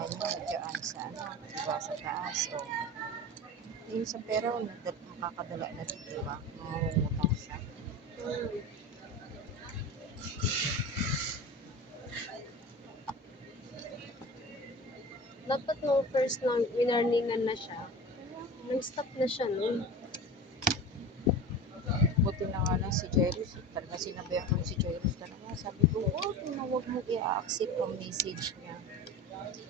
ano, nandiyan sa ano, diba, sa taas. O, yung sa pera, makakadala na dito, diba? Mangungutang siya. Dapat no first na winarningan na siya. Nag-stop na siya nun. Buti na nga lang si Jairus, talaga sinabihan ko si Jairus talaga. Sabi ko, huwag mo i-accept ang message niya.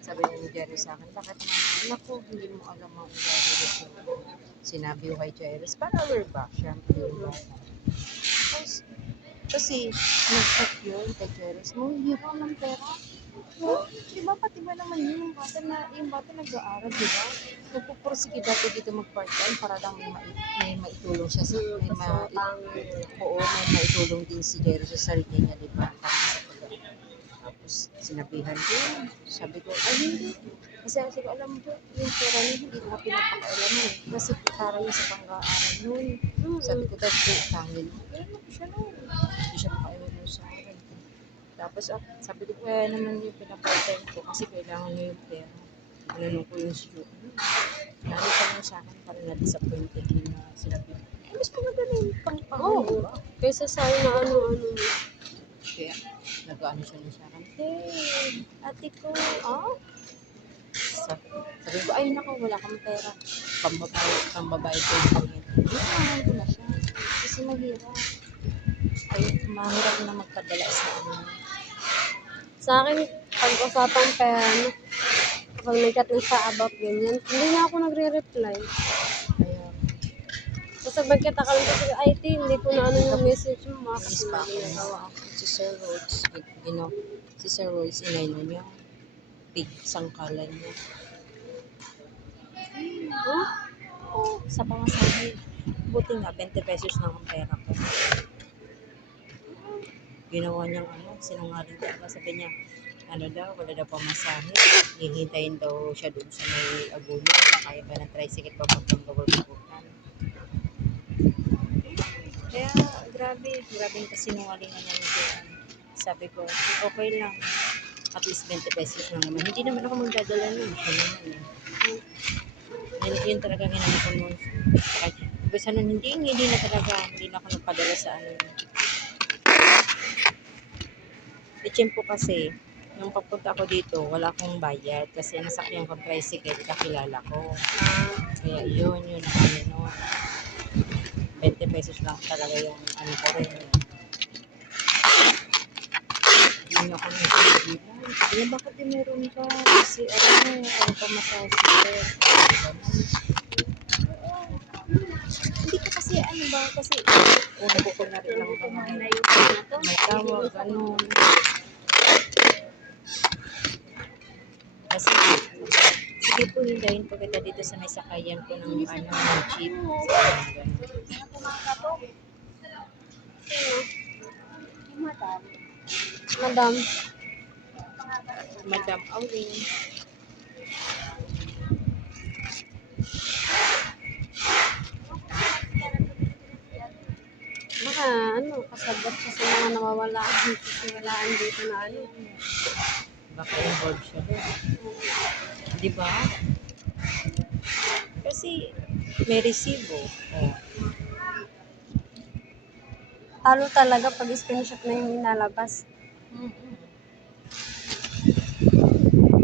Sabi ni Jairus sa akin, bakit naman? Naku, hindi mo alam ang Jairus yung sinabi ko kay Jairus. Para aware ba? Siyempre yung bata. Kasi, nag-chat yun kay Jairus, hiram ng pera. Oh, di ba pati ba naman yun, yung bata nag-aaral, di ba? Nagpupursige dati dito mag-part-time para lang may maitulong siya sa may maitulong din si Jairus sa sarili niya, di ba? Tapos sinabihan ko, sabi ko, ay hindi. Kasi ko, alam mo, yung pera niya hindi ko pinapakailaman eh. Kasi para yun sa pang-aaral nun. Sabi ko, dahil ko utangin mo. Pero naman siya nun. Hindi siya makailan sa akin. Tapos sabi ko, kaya naman yung pinapart-time ko kasi kailangan niya yung pera. Ano ko yung student. Lalo pa mo sa akin, parang na-disappointed din na sinabi. Mas maganda yung pang-pahal, di ba? Kaysa sa'yo na ano-ano. Kaya, nag-ano siya na sa akin. Hey, ate ko, sabi ko, ay naku, wala kang pera. Pambabae ko yung kuryente. Hindi ko na siya. Kasi mahirap. Ay, mahirap na magpadala sa ano. Sa akin, pag-usapang pera, kapag nag-chat na siya about ganyan, hindi na ako nagre-reply. Kaya, Kasi magkita ka lang kasi, ay, hindi ko na ano yung message mo, kasi pa may ginagawa ako. si Sir Rhodes, si Sir Rhodes, inayno niya. Big sangkalan niya. Sa pamasahe. Buti nga, 20 pesos lang ang pera ko. Ginawa niyang sinungaling talaga. Sabi niya, wala daw pamasahe. Hihintayin daw siya doon sa may Agulo. Kaya ba ng tricycle papuntang Bawal-Bukutan. Kaya, grabe yung kasinungalingan niya nito. Sabi ko, okay lang. At least 20 pesos lang naman. Hindi naman ako magdadala nun. Yun talaga ginano ko nun. Basta nun, hindi na talaga. Hindi na ako nagpadala sa ano. Itchempo kasi, nung papunta ko dito, wala akong bayad. Kasi nasakyan kong tricycle, kakilala ko. Kaya yun ang ano. 20 pesos lang talaga yung ano ko rin. Hindi ako nagbibilang. Sabi bakit di meron ka? Kasi ano pa masasabi. Hindi ka kasi kasi una ko na rin lang may tawag, ganun. Kasi, sige po, hindahin po kita dito sa may sakayan ko ng ng jeep. Madam Auling. Baka kasabat siya sa mga nawawalaan dito na ano. Baka involved siya doon. Di ba? Kasi may resibo. Talo talaga pag screenshot na yung inalabas.